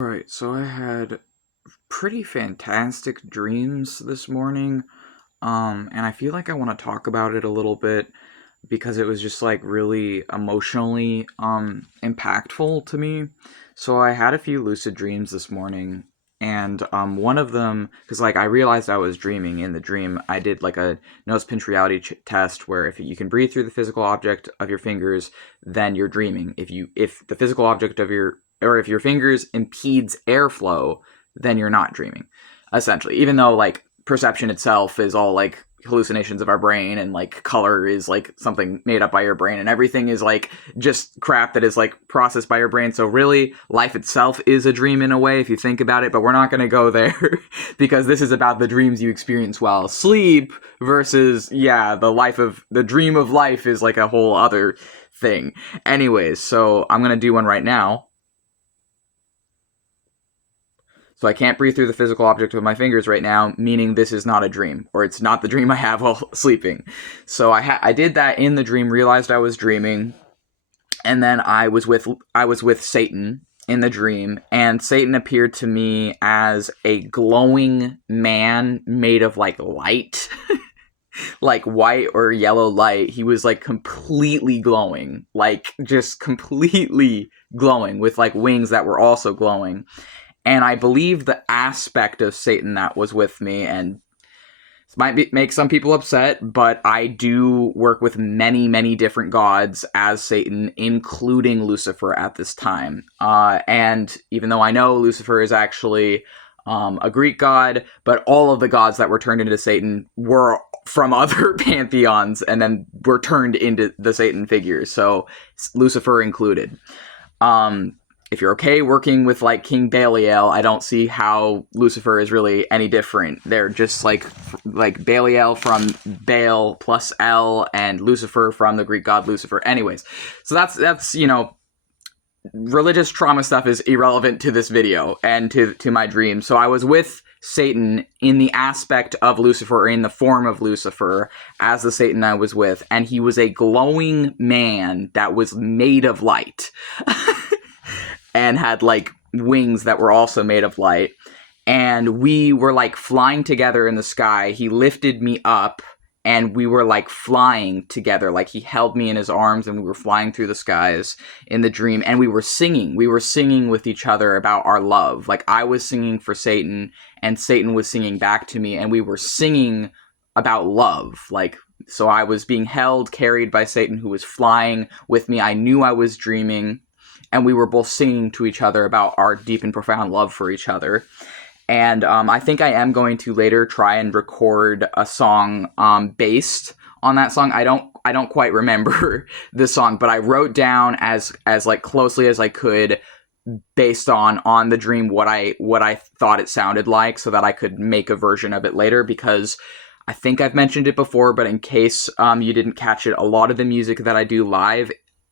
Right, so I had pretty fantastic dreams this morning, and I feel like I want to talk about it a little bit because it was just like really emotionally impactful to me. So I had a few lucid dreams this morning, and one of them, because like I realized I was dreaming in the dream, I did like a nose pinch reality test where if you can breathe through the physical object of your fingers, then you're dreaming. If the physical object of your or if your fingers impedes airflow, then you're not dreaming. Essentially, even though like perception itself is all like hallucinations of our brain, and like color is like something made up by your brain, and everything is like just crap that is like processed by your brain. So really life itself is a dream in a way if you think about it, but we're not going to go there because this is about the dreams you experience while asleep versus the dream of life is like a whole other thing. Anyways, so I'm going to do one right now. So I can't breathe through the physical object with my fingers right now, meaning this is not a dream, or it's not the dream I have while sleeping. So I did that in the dream, realized I was dreaming, and then I was with Satan in the dream, and Satan appeared to me as a glowing man made of like light, like white or yellow light. He was like completely glowing, like just completely glowing with like wings that were also glowing. And I believe the aspect of Satan that was with me, and this make some people upset, but I do work with many, many different gods as Satan, including Lucifer at this time. And even though I know Lucifer is actually a Greek god, but all of the gods that were turned into Satan were from other pantheons and then were turned into the Satan figures, so Lucifer included. Um, if you're okay working with like King Belial, I don't see how Lucifer is really any different. They're just like Belial from Baal plus El, and Lucifer from the Greek god Lucifer. Anyways, so that's religious trauma stuff is irrelevant to this video and to my dream. So I was with Satan in the aspect of Lucifer, or in the form of Lucifer, as the Satan I was with, and he was a glowing man that was made of light. And had like wings that were also made of light. And we were like flying together in the sky. He lifted me up and we were like flying together. Like he held me in his arms and we were flying through the skies in the dream. And we were singing. We were singing with each other about our love. Like I was singing for Satan and Satan was singing back to me. And we were singing about love. Like, so I was being held, carried by Satan, who was flying with me. I knew I was dreaming. And we were both singing to each other about our deep and profound love for each other. And I think I am going to later try and record a song based on that song. I don't quite remember the song, but I wrote down as like closely as I could, based on the dream, what I thought it sounded like, so that I could make a version of it later. Because I think I've mentioned it before, but in case you didn't catch it, a lot of the music that I do live,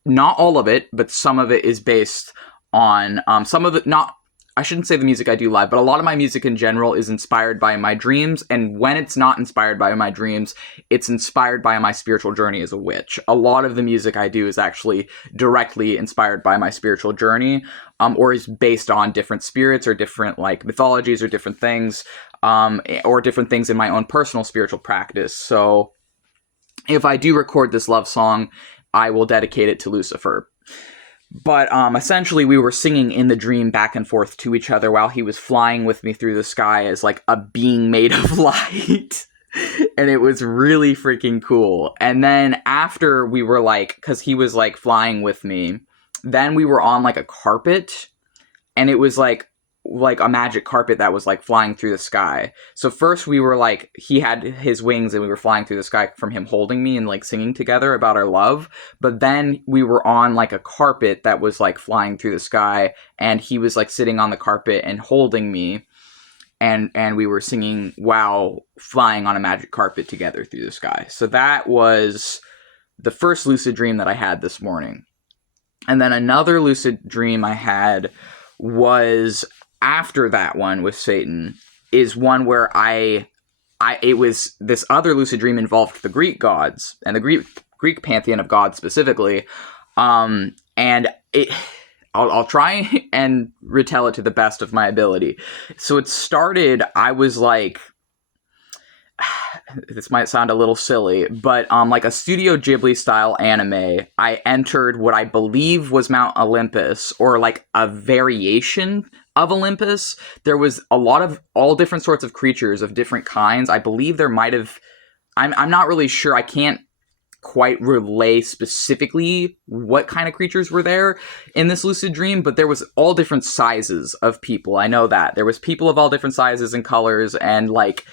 not all of it, but some of it is based on some of the, not, I shouldn't say the music I do live, but a lot of my music in general is inspired by my dreams. And when it's not inspired by my dreams, it's inspired by my spiritual journey as a witch. A lot of the music I do is actually directly inspired by my spiritual journey, or is based on different spirits or different like mythologies or different things, or different things in my own personal spiritual practice. So if I do record this love song, I will dedicate it to Lucifer. But essentially, we were singing in the dream back and forth to each other while he was flying with me through the sky as like a being made of light. And it was really freaking cool. And then after we were like, because he was like flying with me, then we were on like a carpet, and it was like a magic carpet that was like flying through the sky. So first we were like, he had his wings and we were flying through the sky from him holding me and like singing together about our love. But then we were on like a carpet that was like flying through the sky, and he was like sitting on the carpet and holding me, and we were singing while flying on a magic carpet together through the sky. So that was the first lucid dream that I had this morning. And then another lucid dream I had was after that one with Satan, is one where it was this other lucid dream involved the Greek gods and the Greek pantheon of gods specifically. And I'll try and retell it to the best of my ability. So it started, I was like, this might sound a little silly, but like a Studio Ghibli style anime, I entered what I believe was Mount Olympus, or like a variation of Olympus. There was a lot of all different sorts of creatures of different kinds. I believe there might have, I'm not really sure. I can't quite relay specifically what kind of creatures were there in this lucid dream, but there was all different sizes of people. I know that there was people of all different sizes and colors, and like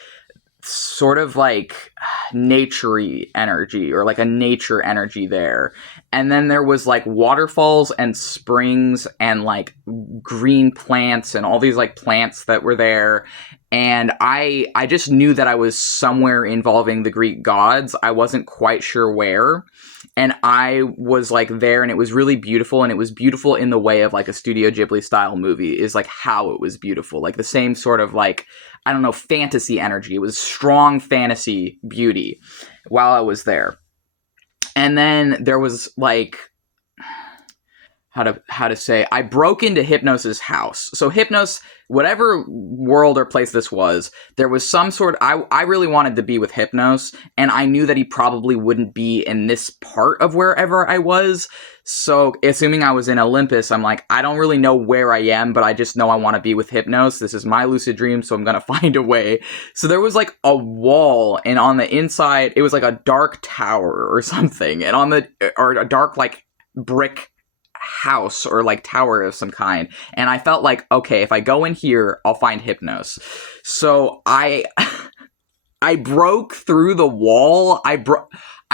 sort of like naturey energy, or like a nature energy there. And then there was like waterfalls and springs and like green plants and all these like plants that were there. And I just knew that I was somewhere involving the Greek gods. I wasn't quite sure where. And I was like there, and it was really beautiful, and it was beautiful in the way of like a Studio Ghibli style movie, is like how it was beautiful. Like the same sort of like, I don't know, fantasy energy. It was strong fantasy beauty while I was there. And then there was like, how to say, I broke into Hypnos's house. So Hypnos, whatever world or place this was, there was some sort, I really wanted to be with Hypnos, and I knew that he probably wouldn't be in this part of wherever I was. So assuming I was in Olympus, I'm like, I don't really know where I am, but I just know I want to be with Hypnos. This is my lucid dream, so I'm going to find a way. So there was like a wall, and on the inside, it was like a dark tower or something, and or a dark like brick house or like tower of some kind. And I felt like, okay, if I go in here, I'll find Hypnos. So I broke through the wall. I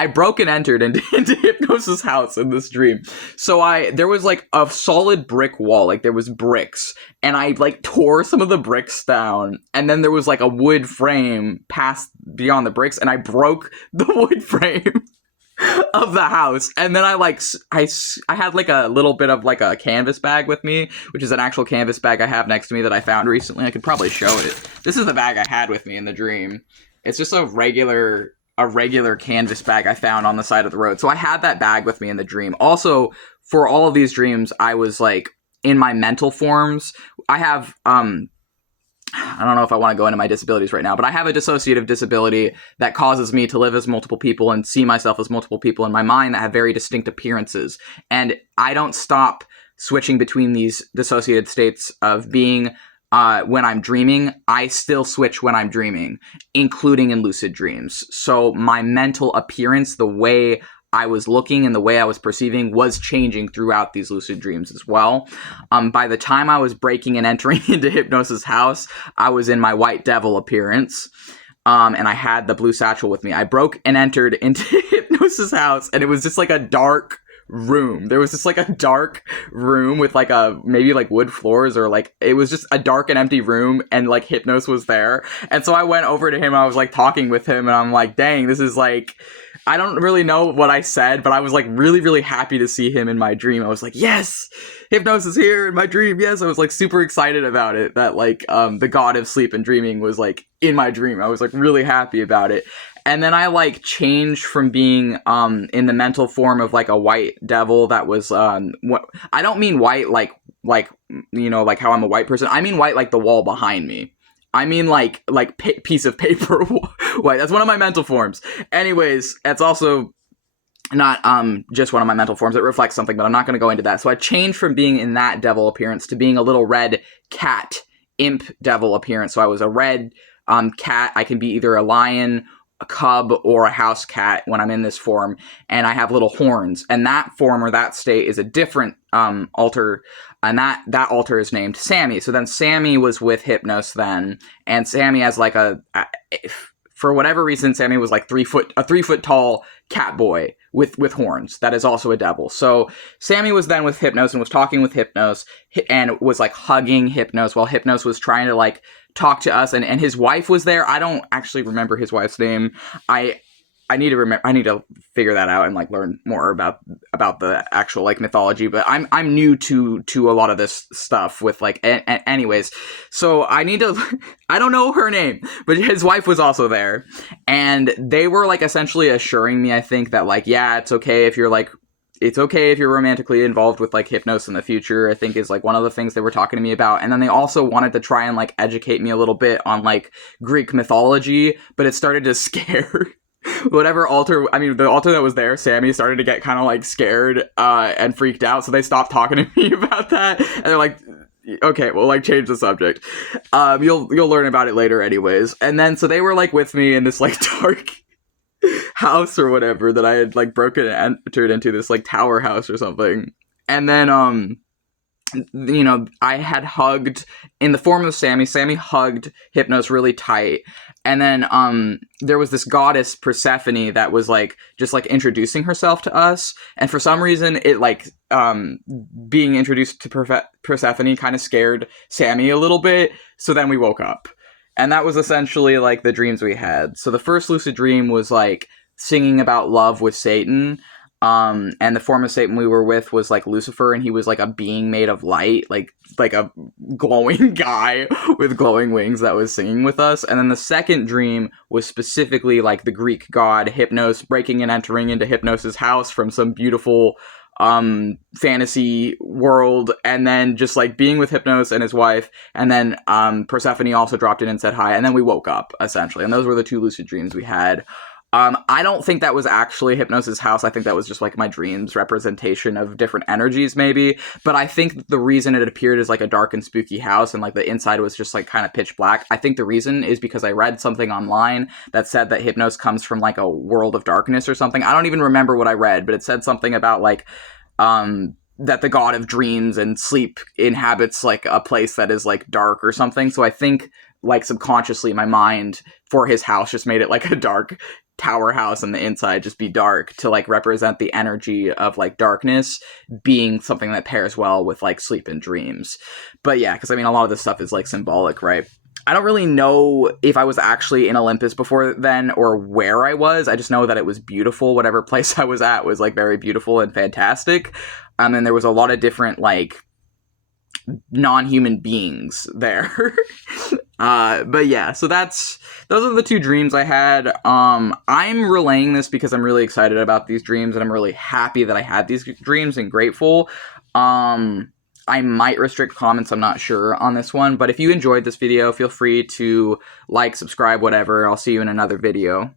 broke and entered into Hypnos's house in this dream. So there was like a solid brick wall, like there was bricks, and I like tore some of the bricks down, and then there was like a wood frame past beyond the bricks, and I broke the wood frame of the house. And then I had like a little bit of like a canvas bag with me, which is an actual canvas bag I have next to me that I found recently. I could probably show it. This is the bag I had with me in the dream. It's just a regular canvas bag I found on the side of the road. So I had that bag with me in the dream. Also, for all of these dreams, I was like in my mental forms. I have I don't know if I want to go into my disabilities right now, but I have a dissociative disability that causes me to live as multiple people and see myself as multiple people in my mind that have very distinct appearances. And I don't stop switching between these dissociated states of being when I'm dreaming. I still switch when I'm dreaming, including in lucid dreams. So my mental appearance, the way I was looking and the way I was perceiving, was changing throughout these lucid dreams as well. By the time I was breaking and entering into Hypnos's house, I was in my white devil appearance, and I had the blue satchel with me. I broke and entered into Hypnos's house, and it was just like a dark room. There was just like a dark room with like maybe like wood floors, or like it was just a dark and empty room, and like Hypnos was there. And so I went over to him, and I was like talking with him, and I'm like, dang, this is like, I don't really know what I said, but I was like really, really happy to see him in my dream. I was like, yes, Hypnos is here in my dream. Yes, I was like super excited about it, that like the god of sleep and dreaming was like in my dream. I was like really happy about it. And then I like changed from being in the mental form of like a white devil that was what I don't mean white like you know, like how I'm a white person. I mean white like the wall behind me. I mean like piece of paper white. That's one of my mental forms. Anyways, that's also not just one of my mental forms. It reflects something, but I'm not going to go into that. So I changed from being in that devil appearance to being a little red cat imp devil appearance. So I was a red cat. I can be either a lion, a cub, or a house cat when I'm in this form, and I have little horns. And that form or that state is a different alter, and that alter is named Sammy. So then Sammy was with Hypnos then, and Sammy has like for whatever reason, Sammy was like 3 foot tall cat boy with horns that is also a devil. So Sammy was then with Hypnos and was talking with Hypnos and was like hugging Hypnos while Hypnos was trying to like talk to us, and his wife was there. I don't actually remember his wife's name. I need to figure that out and like learn more about the actual like mythology, but I'm new to a lot of this stuff with like anyways. So I don't know her name, but his wife was also there, and they were like essentially assuring me, I think, that like, yeah, it's okay if you're like it's okay if you're romantically involved with like Hypnos in the future, I think is like one of the things they were talking to me about. And then they also wanted to try and like educate me a little bit on like Greek mythology, but it started to scare whatever altar. I mean, the altar that was there, Sammy, started to get kind of like scared and freaked out, so they stopped talking to me about that. And they're like, okay, we'll like change the subject. You'll learn about it later anyways. And then so they were like with me in this like dark house or whatever that I had like broken and entered into, this like tower house or something. And then you know, I had hugged in the form of Sammy. Sammy hugged Hypnos really tight. And then there was this goddess Persephone that was like just like introducing herself to us. And for some reason it like being introduced to Persephone kind of scared Sammy a little bit. So then we woke up. And that was essentially like the dreams we had. So the first lucid dream was like singing about love with Satan. And the form of Satan we were with was like Lucifer, and he was like a being made of light, like a glowing guy with glowing wings that was singing with us. And then the second dream was specifically like the Greek god Hypnos breaking and entering into Hypnos's house from some beautiful fantasy world, and then just like being with Hypnos and his wife, and then Persephone also dropped in and said hi, and then we woke up essentially. And those were the two lucid dreams we had. I don't think that was actually Hypnos's house. I think that was just like my dreams representation of different energies maybe. But I think the reason it appeared as like a dark and spooky house and like the inside was just like kind of pitch black, I think the reason is because I read something online that said that Hypnos comes from like a world of darkness or something. I don't even remember what I read, but it said something about like that the god of dreams and sleep inhabits like a place that is like dark or something. So I think like subconsciously my mind for his house just made it like a dark tower house and the inside just be dark to like represent the energy of like darkness being something that pairs well with like sleep and dreams. But yeah, because I mean a lot of this stuff is like symbolic, right? I don't really know if I was actually in Olympus before then or where I was. I just know that it was beautiful. Whatever place I was at was like very beautiful and fantastic. And there was a lot of different like non-human beings there. But yeah, so those are the two dreams I had. I'm relaying this because I'm really excited about these dreams and I'm really happy that I had these dreams and grateful. I might restrict comments, I'm not sure on this one, but if you enjoyed this video, feel free to like, subscribe, whatever. I'll see you in another video.